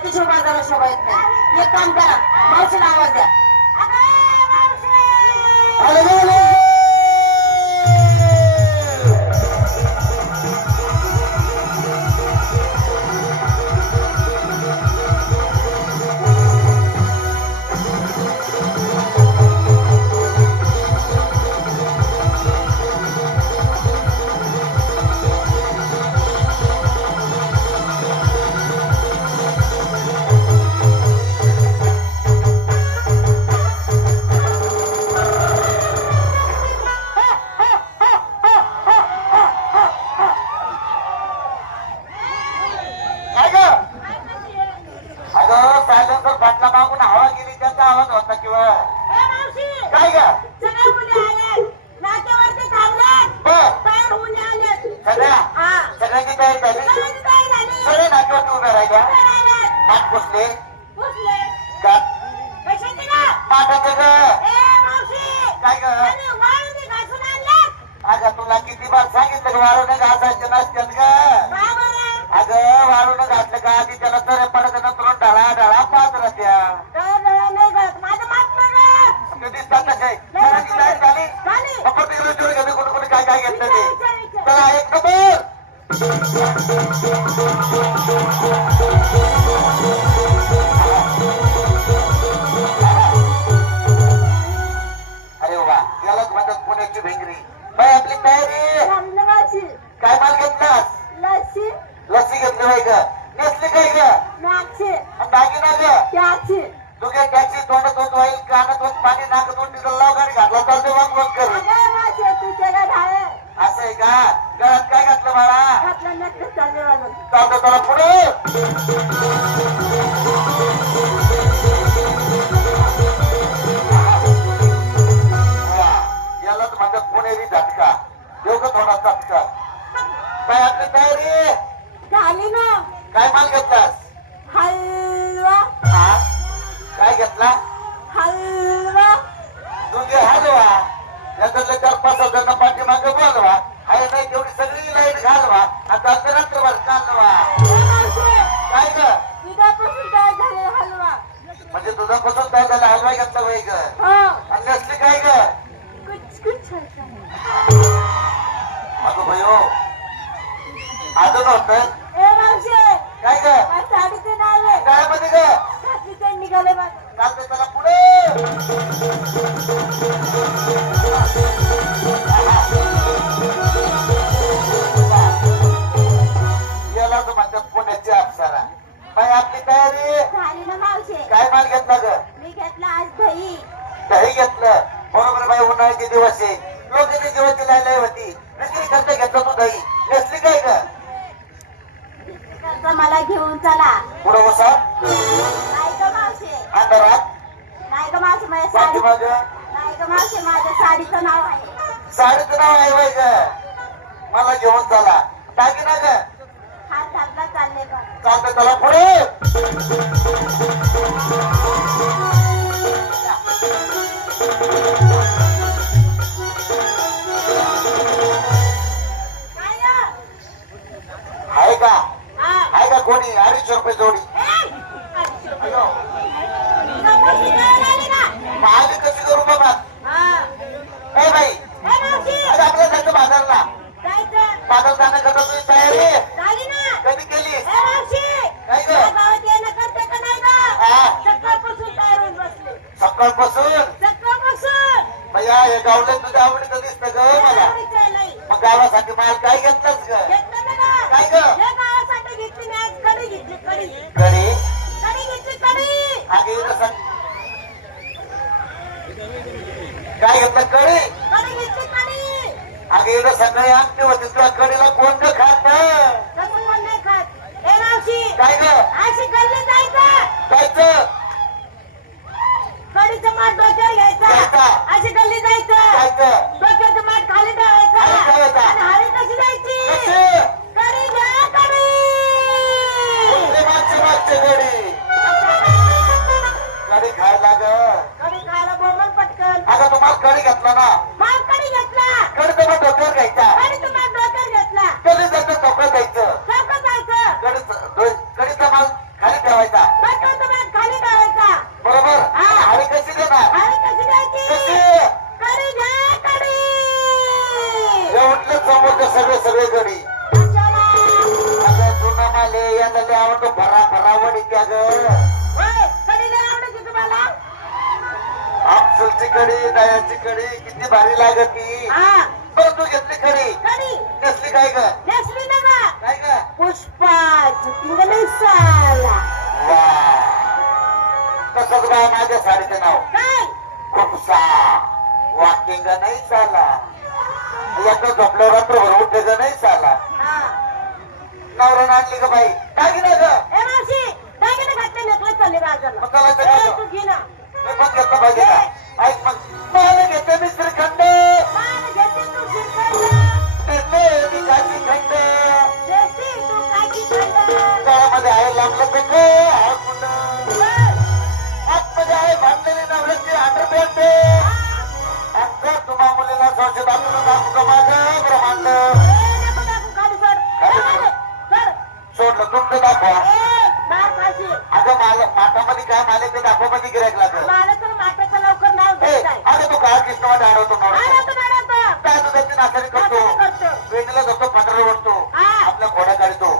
त्याच्याशिवाय बाजारात शोभा येत नाही. एक काम करा, मावशीला आवाज द्या. तुला किती बार सांगितलं वाळून घासायचं नसतात ग. अगं वाळून घातलं का आधी त्याला तर पडत नंतर ढळा ढळा पाच राहत्या दिसतात तसे कोणी कोणी काय काय घेतलं ते. चला एक नंबर. अरे वा यालाच म्हणतात पुण्याची भिंगरी. बाई आपली तयारी. काय माल घेतलास? लस्सी घेतली बाई ग. नेसली काय ग? दागिना ग. तू काय टॅक्सी तोंड तोंड होईल कानात होत पाणी नाक तोंड तिथं लाव गाडी घातला चालते मग मग कर. असं आहे का? घरात काय घातलं बाळा? चालतं त्याला पुढे. यालाच म्हणतात पुणेरी झटका. देऊ का थोडा झटका? काय आपली तयारी झाली ना. काय माल घेतलास? हलवा. हा काय घेतला? हलवा. तुझे हलवा. याच्यातले 4-5 जण पाठीमागे बोलवा. हाय नाही तेवढी सगळी लाईट घालवा. आता रात्रभर चालवा. काय ग? दुधापासून काय झाले हलवा? म्हणजे दुधापासून काय झालं? हलवा घेतला बाई ग. आणि नसली काय ग? अगं बाई हो अजून होत काय ग? साडीचे नाव काय मध्ये ग? घातली निघाले चालते त्याला पुढे. याला तर म्हणतात पुण्याची अप्सरा. बाई आपली तयारी झाली ना मावशे. काय माल घेतला ग? मी घेतला आज दही. दही घेतलं. बरोबर बाई उन्हाळ्याचे दिवस आहे. लोकांची जीवाची लाय होती. नसली खर्च घेतला तू दही. नसली काय ग? मला घेऊन चला. पुढे बसा. नाही ग मावशे. अंधारात नाही ग मावशे माझ्या साडी. पाठीमाग नाही ग मावशे माझ्या साडीचं नाव आहे. साडीचं नाव आहे बाई ग. मला घेऊन चला. दागिना ग? हात धरला चालले बघ. चालतं त्याला पुढे. आहे का? आहे का कोणी? 250 रुपये जोडी. अयो आली कशी करू बाबा? ए बाई अरे आपल्या जायचं बाजारला. बाजार जाण्याकरता तुझी तयारी कधी केली? काय ग? सकाळपासून भैया हे गावलं तुझ्या आवडीचं दिसतं ग मला. मग गावासाठी माल काय घेतलास ग? काय ग? कडी आगे येऊन सांग. काय घेतलं? कडी. आगे येऊन सकाळी आमटी होती तुला कडीला कोण ग खात? काय ग? जायचं कडीचं माठ डोक्यावर घ्यायचा. अशी गल्ली जायचं. जायचं डोक्याचं माठ खाली ठेवायचं. आणि हारी कशी जायची? कशी? कडी घ्या कडी. मागचे कडी. कडी खायला ग. कडी खायला बोंबल पटकन. अगं तुम्हाला कडी घेतला ना. माल कडी घेतला. कडी तर मग डोक्यावर घ्यायचा. कडीचं माठ डोक्यावर घेतला. कडी जायचं चौकात जायचं. चौकात जायचं. कडीचा माल खाली ठेवायचा. पायाची कडी किती भारी लागती. हा पण तू घेतली खडी कधी नेसली काय ग नेसली ना का काय ग पुष्पा चुकिंग नाही साला वा तसंच बाय माझ्या साडीचं नाव काय खुपसा वाकिंग नाही चाला याचं झोपल्यावर रात्रभर उठलेलं नाही चाला हा नवऱ्यानं आणली ग बाई काय घे ना ग ए मावशी दागिने घातले नेकलेस चालले बाजारला मग त्याला ते ए, काय तू घे ना मी पण घेतलं पाहिजे ना ऐक मग मला घेते मी श्रीखंड मान घेते तू श्रीखंड घेते मी काची खंड देशी तू काची खंड गळ्यामध्ये आहे लांबलं पेट आहे कुंड बस. आतमध्ये आहे भांडलेली नवऱ्याची अंडरपॅन्ट अंतर तुम्हा मुलीला संशय दाखवून दाखवू का माझं ब्रह्मांड ए, नको टाकू, खाली सोड. ए, खाली. सोड. सोडलं तुमचं दाखवा ए, बार खाशी. अगं मला माठामध्ये काय माले ते दाखवा मध्ये गिरायक लागलं मला तर माटाचं लवकर नाव ए, देत आहे. अगं तू काय कृष्णमध्ये अडवतो आला नवरा तो मॅडम तो. काय तुझ्याची नासारी करतो नाचायला करतो. वेदीला जातो पांढरा ओढतो हा. आपल्या घोड्या काढतो